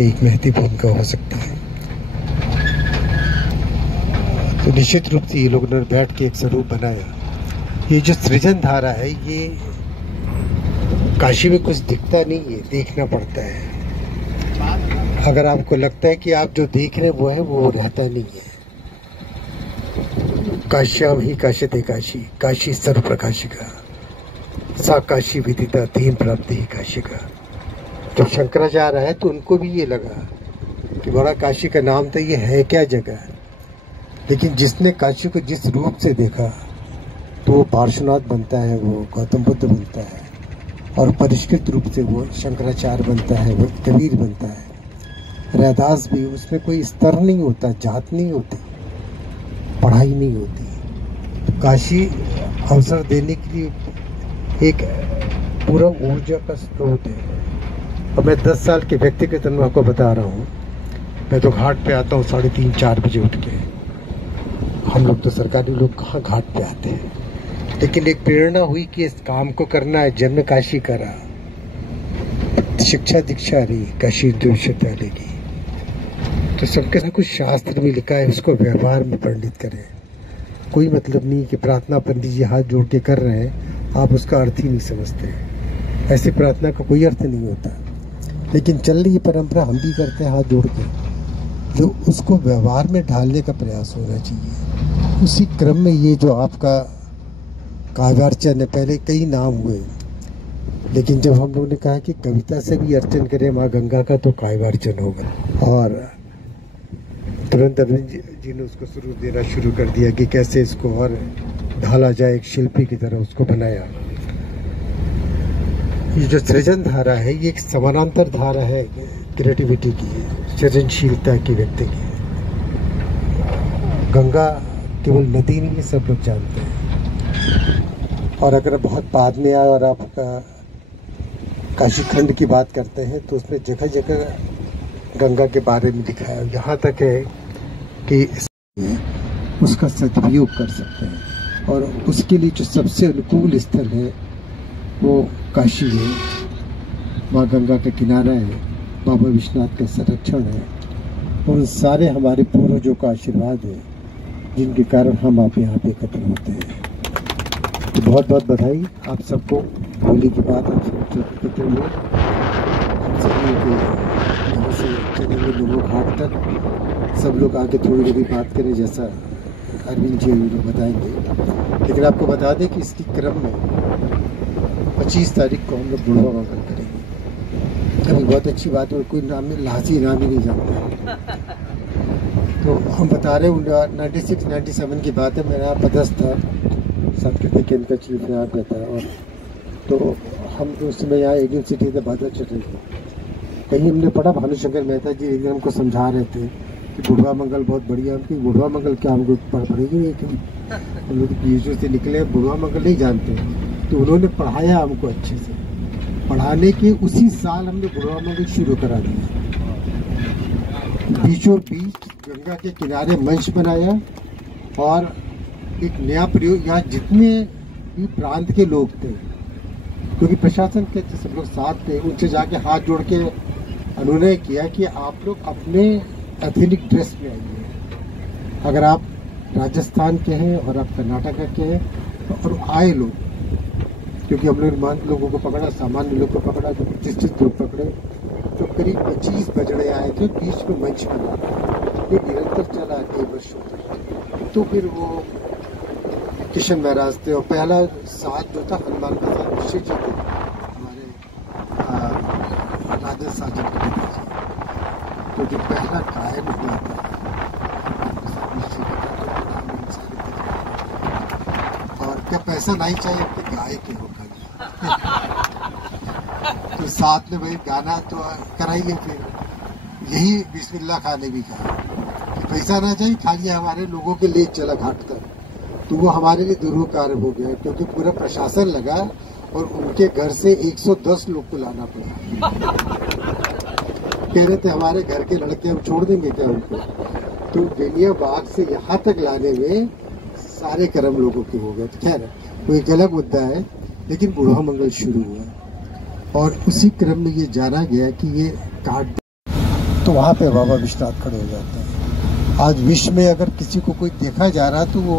एक महती भूमिका हो सकता है। तो निश्चित रूप से ये लोगों ने बैठ के एक स्वरूप बनाया। ये जो सृजन धारा है, ये काशी में कुछ दिखता नहीं है, देखना पड़ता है। अगर आपको लगता है कि आप जो देख रहे हैं वो है, वो रहता नहीं है। काश्याम ही काश्यते काशी, काशी सर्वप्रकाशिका, सा काशी विदिता धीन प्राप्ति ही काशिका। जब शंकराचार्य है तो उनको भी ये लगा कि बड़ा काशी का नाम तो ये है क्या जगह, लेकिन जिसने काशी को जिस रूप से देखा तो वो पार्श्वनाथ बनता है, वो गौतम बुद्ध बनता है, और परिष्कृत रूप से वो शंकराचार्य बनता है, वो कबीर बनता है, रैदास भी। उसमें कोई स्तर नहीं होता, जात नहीं होती, पढ़ाई नहीं होती। तो काशी अवसर देने के लिए एक पूरा ऊर्जा का स्रोत है। और मैं 10 साल के व्यक्तिगत अनुभव को बता रहा हूँ। मैं तो घाट पे आता हूँ 3:30-4 बजे उठ के। हम लोग तो सरकारी लोग कहाँ घाट पे आते हैं, लेकिन एक प्रेरणा हुई कि इस काम को करना है। जन्म काशी करा, शिक्षा दीक्षा रही, काशी विश्वविद्यालय की। तो सबके साथ कुछ शास्त्र भी लिखा है, उसको व्यवहार में पंडित करें। कोई मतलब नहीं कि प्रार्थना पंडित जी हाथ जोड़ के कर रहे हैं, आप उसका अर्थ ही नहीं समझते। ऐसी प्रार्थना का कोई अर्थ नहीं होता, लेकिन चल रही परंपरा हम भी करते हैं हाथ जोड़ के। जो उसको व्यवहार में ढालने का प्रयास होना चाहिए। उसी क्रम में ये जो आपका काव्यार्चन है, पहले कई नाम हुए, लेकिन जब हम लोगों ने कहा कि कविता से भी अर्चन करें माँ गंगा का, तो काव्यार्चन होगा। और तुरंत अरविंद जी ने उसको शुरू देना शुरू कर दिया कि कैसे इसको और ढाला जाए, एक शिल्पी की तरह उसको बनाया। ये जो सृजन धारा है, ये एक समानांतर धारा है क्रिएटिविटी की, सृजनशीलता की, व्यक्ति की। गंगा केवल नदी नहीं है, सब लोग जानते हैं। और अगर बहुत बाद में आए और आपका काशी खंड की बात करते हैं, तो उसमें जगह जगह गंगा के बारे में लिखा है। यहाँ तक है कि उसका सदुपयोग कर सकते हैं, और उसके लिए जो सबसे अनुकूल स्थल है वो काशी है, माँ गंगा का किनारा है, बाबा विश्वनाथ का संरक्षण है, और उन सारे हमारे पूर्वजों का आशीर्वाद है जिनके कारण हम आप यहाँ पे एकत्र होते हैं। तो बहुत बहुत बधाई आप सबको। होली की बात आप सब एकत्र हुए, हम सभी के यहाँ से चलेंगे लोगों घाट तक। सब लोग आके थोड़ी देरी बात करें, जैसा अरविंद जी लोग बताएंगे। लेकिन आपको बता दें कि इसकी क्रम में 25 तारीख को हम लोग बुढ़वा मंगल करेंगे। अभी बहुत अच्छी बात है, कोई नाम में लासी नाम ही नहीं जानता। तो हम बता रहे हैं 96-97 की बात है। मेरा पदस्थ था, सांस्कृतिक केंद्र का चीफ यहाँ पे था, और तो हम उस समय यहाँ यूनिवर्सिटी से बादल चल रही थी। कहीं हमने पढ़ा, भानुशंकर मेहता जी एक दिन हमको समझा रहे थे कि बुढ़वा मंगल बहुत बढ़िया। हमकी बुढ़वा मंगल क्या हमको पढ़ेगी, लेकिन हम लोग पीएचडी से निकले, बुढ़वा मंगल नहीं जानते। तो उन्होंने पढ़ाया हमको अच्छे से। पढ़ाने के उसी साल हमने बुढ़वा मंगल शुरू करा दिया। बीचों बीच गंगा के किनारे मंच बनाया, और एक नया प्रयोग। यहाँ जितने भी प्रांत के लोग थे, क्योंकि प्रशासन के सब लोग साथ थे, उनसे जाके हाथ जोड़ के अनुनय किया कि आप लोग अपने एथनिक ड्रेस में आइए। अगर आप राजस्थान के हैं और आप कर्नाटक के हैं, और आए लोग, क्योंकि हम लोग महंत लोगों को पकड़ा, सामान्य लोग को पकड़ा, जो 25 लोग पकड़े, तो करीब 25 बजड़े आए थे। बीच में मंच बना, ये निरंतर चला कई वर्षों तक। तो फिर वो किशन महाराज थे, और पहला साथ जो था हनुमान के साथ निश्चित जी थे, हमारे राजा साजन के पिताजी। तो जो पहला गायन हुआ था और क्या पैसा नहीं चाहिए, अपने गाय के होगा। तो साथ में भाई गाना तो कराइए। फिर यही बिस्मिल्लाह खान ने भी कहा कि पैसा ना चाहिए, खाली हमारे लोगों के लिए चला घाट तक। तो वो हमारे लिए दुरूह कार्य हो गया, क्योंकि पूरा प्रशासन लगा और उनके घर से 110 लोग को लाना पड़ा। कह रहे थे हमारे घर के लड़के हम छोड़ देंगे क्या उनको। तो बेनिया बाग से यहाँ तक लाने में सारे कर्म लोगों के हो गए। तो खैर वो एक अलग मुद्दा है, लेकिन बुढ़वा मंगल शुरू हुआ, और उसी क्रम में ये जाना गया कि ये काट तो वहाँ पे बाबा विश्वनाथ खड़े हो जाते हैं। आज विश्व में अगर किसी को कोई देखा जा रहा तो वो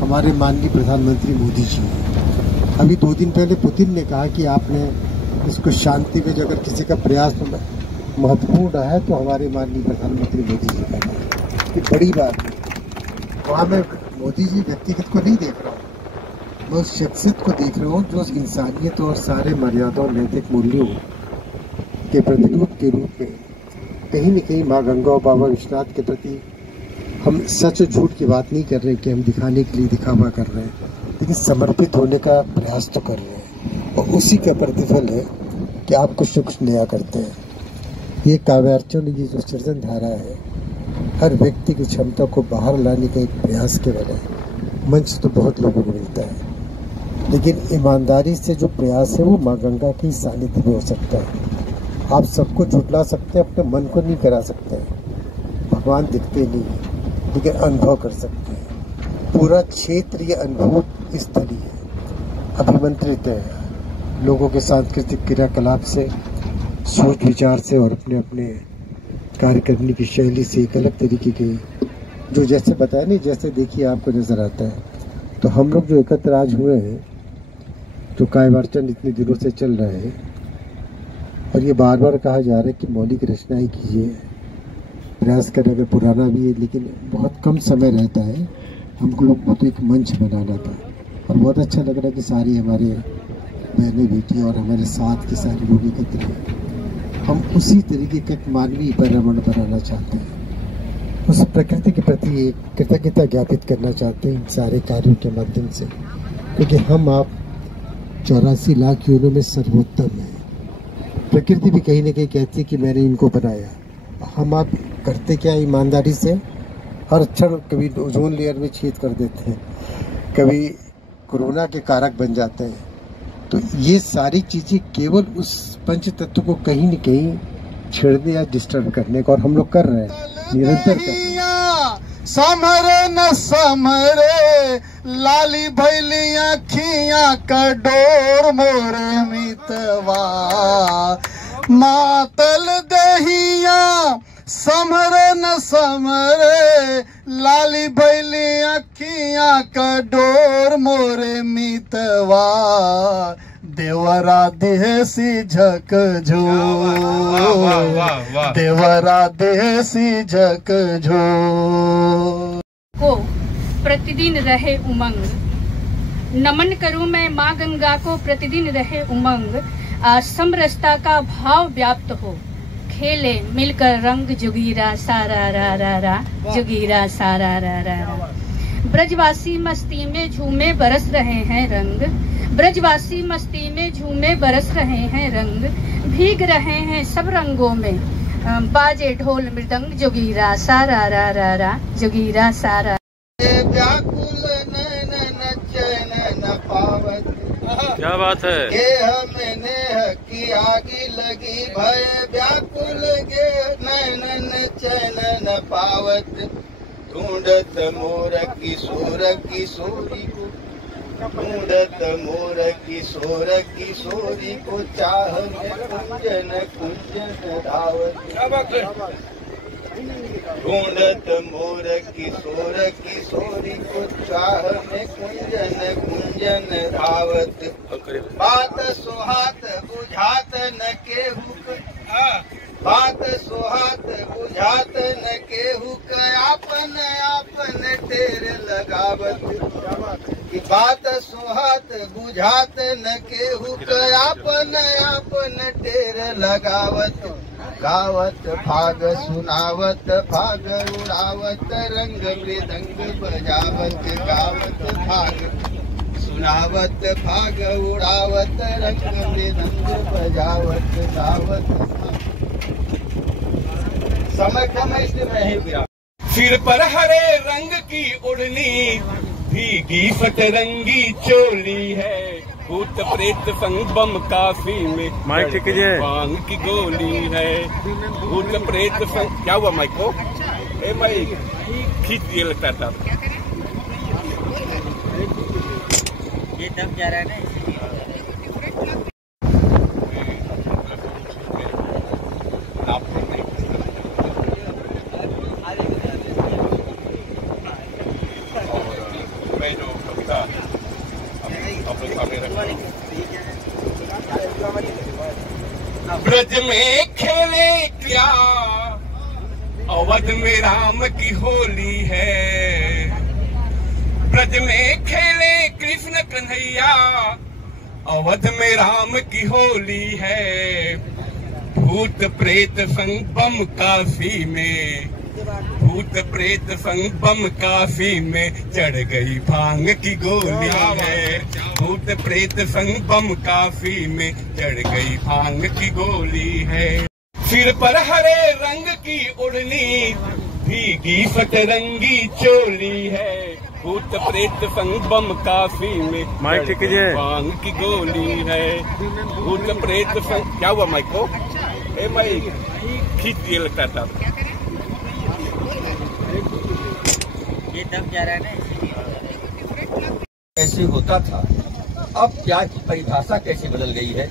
हमारे माननीय प्रधानमंत्री मोदी जी हैं। अभी 2 दिन पहले पुतिन ने कहा कि आपने इसको शांति में, जो अगर किसी का प्रयास महत्वपूर्ण है तो हमारे माननीय प्रधानमंत्री मोदी जी का है। ये बड़ी बात है। वहाँ मैं मोदी जी व्यक्तिगत को नहीं देख रहा हूँ, मैं उस शख्सियत को देख रहा हूँ जो इंसानियत और सारे मर्यादा और नैतिक मूल्यों के प्रतिरूप के रूप में कहीं न कहीं माँ गंगा और बाबा विश्वनाथ के प्रति हम सच झूठ की बात नहीं कर रहे कि हम दिखाने के लिए दिखावा कर रहे हैं, लेकिन समर्पित होने का प्रयास तो कर रहे हैं। और उसी का प्रतिफल है कि आप कुछ न कुछ नया करते हैं। ये काव्यार्चन, ये जो सृजन धारा है, हर व्यक्ति की क्षमता को बाहर लाने का एक प्रयास केवल है। मंच तो बहुत लोगों को मिलता है, लेकिन ईमानदारी से जो प्रयास है वो माँ गंगा की सानिध्य में हो सकता है। आप सबको झुटला सकते हैं, अपने मन को नहीं करा सकते हैं। भगवान दिखते नहीं है, लेकिन अनुभव कर सकते हैं। पूरा क्षेत्र ये अनुभव स्थली है, अभिमंत्रित है लोगों के सांस्कृतिक क्रियाकलाप से, सोच विचार से और अपने अपने कार्य करने की शैली से एक अलग तरीके की, जो जैसे बताया नहीं, जैसे देखिए आपको नज़र आता है। तो हम लोग जो एकत्र आज हुए हैं, जो काव्यार्चन इतने दिनों से चल रहे हैं, और ये बार बार कहा जा रहा है कि मौलिक रचनाएं कीजिए, प्रयास करें। अगर पुराना भी है लेकिन बहुत कम समय रहता है, हमको लोग को तो एक मंच बनाना था। और बहुत अच्छा लग रहा है कि सारी हमारे बहनें बेटियाँ और हमारे साथ के सारे लोग एकत्र हैं। हम उसी तरीके का एक मानवीय पर्यावरण बनाना चाहते हैं, उस प्रकृति के प्रति एक कृतज्ञता ज्ञापित करना चाहते हैं इन सारे कार्यों के माध्यम से, क्योंकि हम आप 84 लाख योनों में सर्वोत्तम हैं। प्रकृति भी कहीं ना कहीं कहती है कि मैंने इनको बनाया। हम आप करते क्या ईमानदारी से, हर क्षण कभी ओजोन लेयर में छेद कर देते हैं, कभी कोरोना के कारक बन जाते हैं। तो ये सारी चीज़ें केवल उस पंच तत्व को कहीं न कहीं छेड़ने या डिस्टर्ब करने का, और हम लोग कर रहे हैं, निरंतर कर रहे हैं। समरे न समरे लाली भैली अखियां का डोर मोरे मितवा मातल दहिया। समरे न समरे लाली भैली अखियां का डोर मोरे मितवा देवरा देसी झक झो, देवरा देसी झक झो। को प्रतिदिन रहे उमंग, नमन करूं मैं माँ गंगा को प्रतिदिन रहे उमंग। समरसता का भाव व्याप्त हो, खेले मिलकर रंग जुगीरा सारा रा रा रा, जुगीरा सारा रा रा रा। ब्रजवासी मस्ती में झूमे बरस रहे हैं रंग, ब्रजवासी मस्ती में झूमे बरस रहे हैं रंग। भीग रहे हैं सब रंगों में, बाजे ढोल मृदंग जुगीरा सारा रा रा रा, जुगीरा सारा। व्याकुल नैन चैन न पावत, क्या बात है, ये हमने की आगी लगी भय व्याकुल गे नैन चैन न पावत। ढूंढत मोर किशोर किशोरी को, ढूंढत मोर किशोर किशोरी को चाह में कुंजन कुंजन धावत। ढूंढत मोर किशोर किशोरी को चाह में कुंजन कुंजन धावत। बात सुहात बुझात न केहू, बात सुहात बुझात न केहू आपन आपन टेर लगावत। कि बात सुहात बुझात न केहू आपन आपन टेर लगावत। गावत भाग सुनावत भाग उड़ावत रंग मृदंग बजावत। गावत भाग सुनावत भाग उड़ावत रंग मृदंग बजावत। गावत समय कम इसलिए सिर पर हरे रंग की उड़नी, भीगी फटरंगी चोली है। भूत प्रेत संगम काफी में माइक कीजिए, भांग की गोली है। भूत प्रेत संग, क्या हुआ माइक को? ए माइक खींच दिया लगता था। ये दब जा रहा है ना, ब्रज में खेले क्या, अवध में राम की होली है। ब्रज में खेले कृष्ण कन्हैया, अवध में राम की होली है। भूत प्रेत संग बम काशी में, भूत प्रेत संग बम काशी में चढ़ गई भांग की गोली है। भूत प्रेत संग बम काशी में चढ़ गई भांग की गोली है। सिर पर हरे रंग की ओढ़नी, भीगी सतरंगी चोली है। भूत प्रेत संग बम काशी में चढ़ गई भांग की गोली है। भूत प्रेत संग, क्या हुआ माइक को? ए माइक खींच दिए लगता था। ये दब जा रहा है ना। कैसे होता था, अब प्यार की परिभाषा कैसे बदल गई है।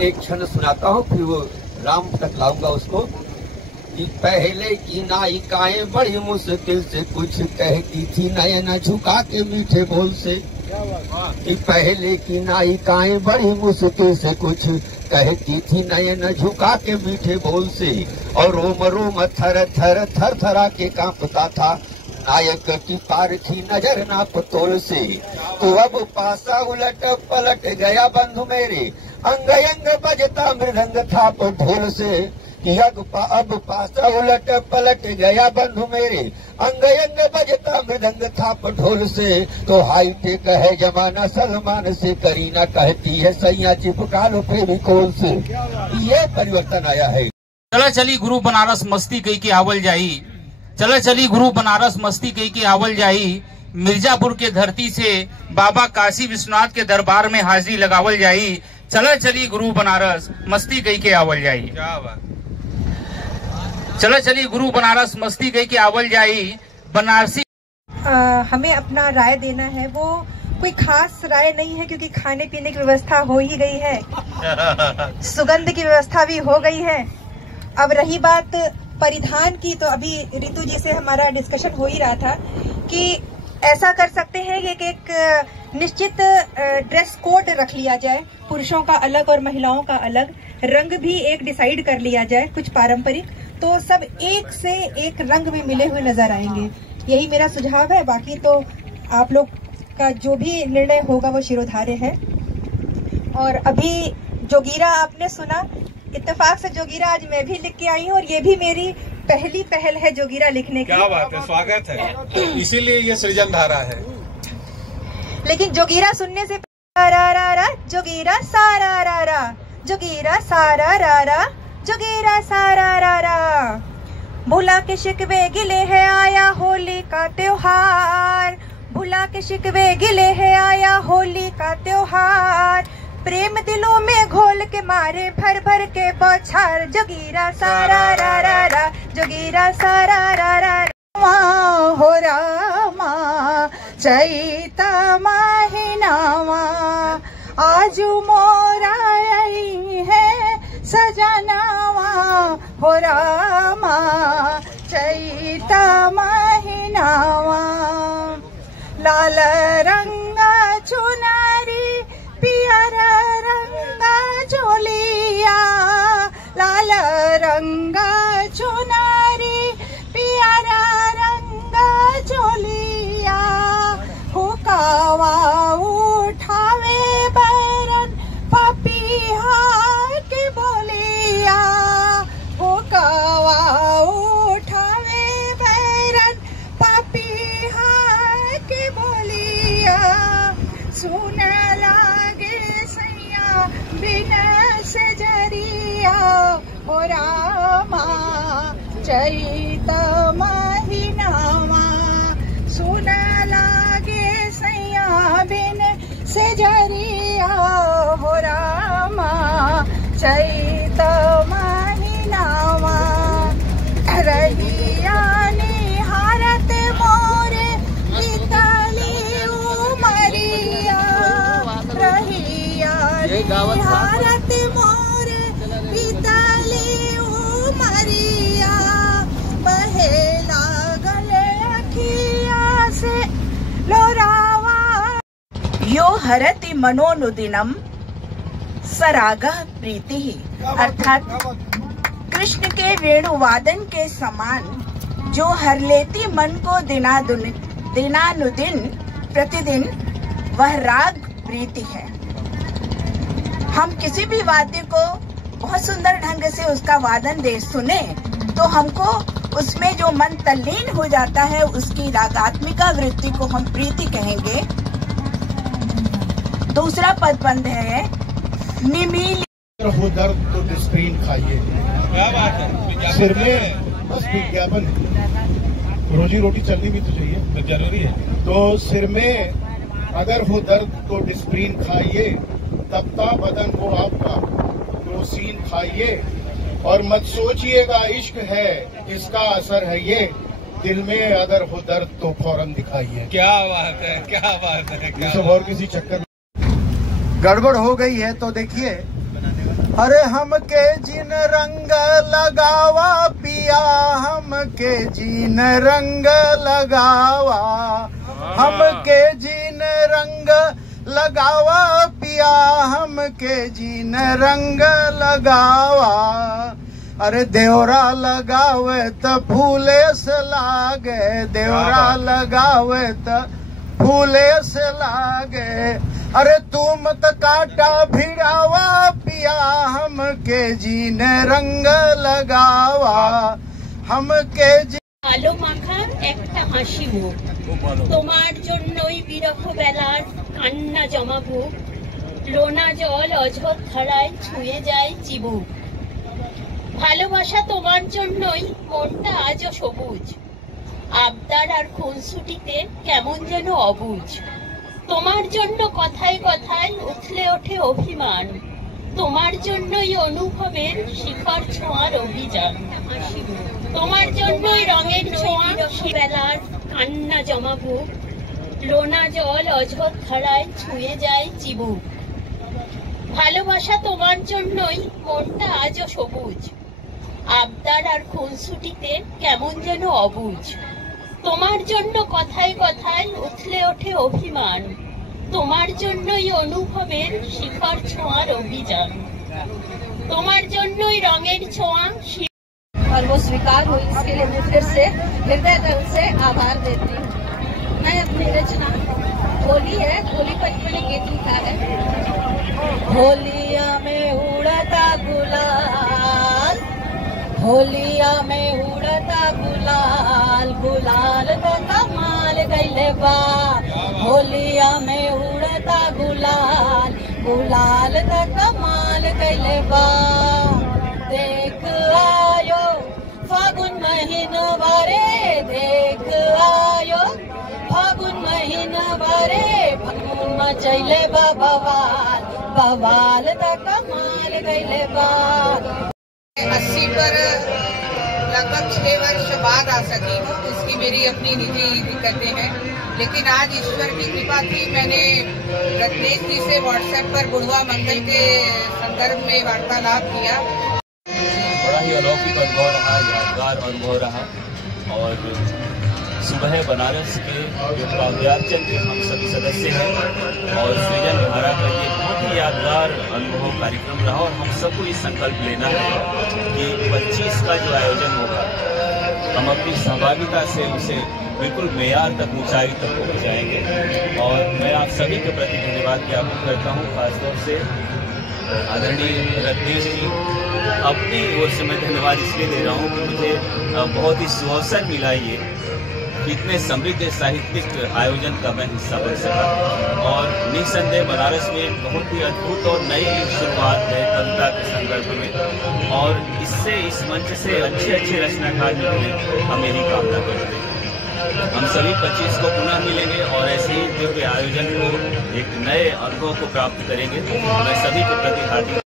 एक क्षण सुनाता हूँ, फिर वो राम तक लाऊंगा उसको। कि पहले की नायिकाएं बड़ी मुश्किल से कुछ कहती थी, नयन झुका के मीठे बोल से। कि पहले की नायिकाएं बड़ी मुश्किल से कुछ कहती थी, नयन झुका के मीठे बोल से। और रोम रोम थर थर थर थरा के कांपता था, नायक की पारखी नजर ना पतोल से। तो अब पासा उलट पलट गया बंधु मेरे, अंग अंग बजता मृदंग था ढोल से। कि अब पासा उलट पलट गया बंधु मेरे, अंग अंग बजता मृदंग था ढोल से। तो हाईटेक है जमाना, सलमान से करीना कहती है सैया चिपका लो फेविकोल से। ये परिवर्तन आया है। चला चली गुरु बनारस मस्ती कही के आवल जाई, चला चली गुरु बनारस मस्ती कही के आवल जाई। मिर्जापुर के धरती से बाबा काशी विश्वनाथ के दरबार में हाजिरी लगावल जाई। चला चली गुरु बनारस मस्ती कही के आवल जाई। चला चली गुरु बनारस मस्ती कही के आवल जाई। बनारसी हमें अपना राय देना है, वो कोई खास राय नहीं है, क्योंकि खाने पीने की व्यवस्था हो ही गई है, सुगंध की व्यवस्था भी हो गई है। अब रही बात परिधान की, तो अभी रितु जी से हमारा डिस्कशन हो ही रहा था कि ऐसा कर सकते हैं कि एक निश्चित ड्रेस कोड रख लिया जाए, पुरुषों का अलग और महिलाओं का अलग, रंग भी एक डिसाइड कर लिया जाए कुछ पारंपरिक, तो सब एक से एक रंग में मिले हुए नजर आएंगे। यही मेरा सुझाव है। बाकी तो आप लोग का जो भी निर्णय होगा वो शिरोधार्य है। और अभी जोगीरा आपने सुना, इत्तेफाक से जोगीरा आज मैं भी लिख के आई हूँ, और ये भी मेरी पहली पहल है जोगीरा लिखने की। क्या बात है, स्वागत है। इसीलिए ये सृजन धारा है। लेकिन जोगीरा सुनने से जोगीरा सारा रा रा, जोगीरा सारा रा रा, जोगीरा सारा रा रा। भुला के शिकवे गिले है आया होली का त्योहार, भुला के शिकवे गिले है आया होली का त्योहार। प्रेम दिलों में घोल के मारे भर भर के बौछार, जोगीरा सारा रा रा रा, जोगीरा सारा रा रा रा। हो रामा चैता महीनावा, आजू मोरा आई है सजनावा। हो रामा चैता महीनावा, लाल रंगा चुनारी पियरा रंगा चोलिया, लाल रंगा चुनारी पियरा रंगा चोलिया। हुकावा उठावे बैरन पपीहा के बोलिया, हुकावा उठावे बैरन पपीहा के बोलिया। सुन लागे सैया बिना से जरिया, हो रामा चैता महीनावा। सुन लागे सैया बिन से जरिया, हो रामा चैता महीनावा। रहिया निहारत मोरे पितली उमरिया, रहिया निहारत मोरे पितली उमरिया। बहे लागल अखिया से लोरावा, यो हरति मनोनुदिनम सरागा प्रीति ही, अर्थात कृष्ण के वेणुवादन के समान जो हर लेती मन को दिनानुदिन प्रतिदिन, वह राग प्रीति है। हम किसी भी वाद्य को बहुत सुंदर ढंग से उसका वादन सुने तो हमको उसमें जो मन तल्लीन हो जाता है, उसकी रागात्मिका वृत्ति को हम प्रीति कहेंगे। दूसरा पदबंध है निमीली हो दर्द तो डिस्प्रीन खाइए। क्या बात है। सिर में बस विज्ञापन, रोजी रोटी चलनी भी तो चाहिए, तो जरूरी है। तो सिर में अगर हो दर्द तो डिस्प्रीन खाइए, तपता बदन हो आपका क्रोसीन खाइए, और मत सोचिएगा इश्क है इसका असर है ये, दिल में अगर हो दर्द तो फौरन दिखाइए। क्या बात है, क्या बात है। ये सब और किसी चक्कर में गड़बड़ हो गई है तो देखिए। अरे हमके जिन रंग लगावा पिया, हमके जिन रंग लगावा, हमके जिन रंग लगावा पिया, हमके जिन रंग लगावा। अरे देवरा लगावे त फूले से लागे, देवरा लगावे त फूले से लागे। अरे तू मत काटा भिड़ावा पिया, हमके जीन रंग लगावा, हमके আলো মাখা একটা হাসি মুখ, তোমার জন্যই বিরহ বেলার কান্না জমাবো, লোনা জল অঝোর ধারায় ছুঁয়ে যায় চিবুক। ভালোবাসা তোমার জন্যই মনটা আজও সবুজ, আবদার আর খুনসুটিতে কেমন যেন অবুঝ। তোমার জন্য কথায় কথায় উথলে ওঠে অভিমান, তোমার জন্যই অনুভবের শিখর ছোঁয়ার অভিযান। তোমার জন্যই রঙের ছোঁয়া বেলার কান্না জমাবো, লোনা জল অঝোর ধারায় ছুঁয়ে যায় চিবুক। ভালোবাসা তোমার জন্যই মনটা আজও সবুজ, আবদার আর খুনসুটিতে কেমন যেন অবুঝ। তোমার জন্য কথায় কথায় উথলে ওঠে অভিমান, তোমার জন্যই অনুভবের শিখর ছোঁয়ার অভিযান। তোমার জন্যই রঙের ছোঁয়া। और वो स्वीकार हुई, इसके लिए मैं फिर से हृदय दिल से आभार देती हूँ। मैं अपनी रचना होली है, होली पर मैंने गीत लिखा है। होलिया में उड़ता गुलाल, होलिया में उड़ता गुलाल, गुलाल का कमाल गइले बा। होलिया में उड़ता गुलाल, गुलाल का कमाल गइले बा। देख आयो फागुन महीना बारे, देख आयो फागुन महीना बारे, फागुन मचैले बा बवाल, बवाल का कमाल गइले बा। 80 पर लगभग 6 वर्ष बाद आ सकी हूँ, इसकी मेरी अपनी निजी दिक्कतें हैं, लेकिन आज ईश्वर की कृपा थी। मैंने रत्नेश जी से व्हाट्सएप पर बुढ़वा मंगल के संदर्भ में वार्तालाप किया। बड़ा ही अलौकिक अनुभव रहा, यादगार अनुभव रहा। और सुबह बनारस के जो काव्यार्चन के हम सभी सदस्य हैं और सृजन धारा का ये बहुत ही यादगार अनुभव कार्यक्रम रहा। और हम सबको ये संकल्प लेना है कि 25 का जो आयोजन होगा, हम अपनी सहभागिता से उसे बिल्कुल मेयार तक, ऊंचाई तक पहुँचाएंगे। और मैं आप सभी के प्रति धन्यवाद ज्ञापन करता हूँ, खासतौर से आदरणीय रत्नेश जी। अपनी ओर से मैं धन्यवाद इसलिए दे रहा हूँ कि मुझे बहुत ही सुअवसर मिला ये इतने समृद्ध साहित्यिक आयोजन का मैं हिस्सा बन सका। और निसंदेह बनारस में एक बहुत ही अद्भुत और नई शुरुआत है कविता के संदर्भ में, और इससे इस मंच से अच्छे अच्छे रचनाकार निकले, हम यही कामना करते हैं। हम सभी 25 को पुनः मिलेंगे और ऐसे ही दिव्य आयोजन को, एक नए अनुभव को प्राप्त करेंगे। मैं सभी के प्रति हार्दिक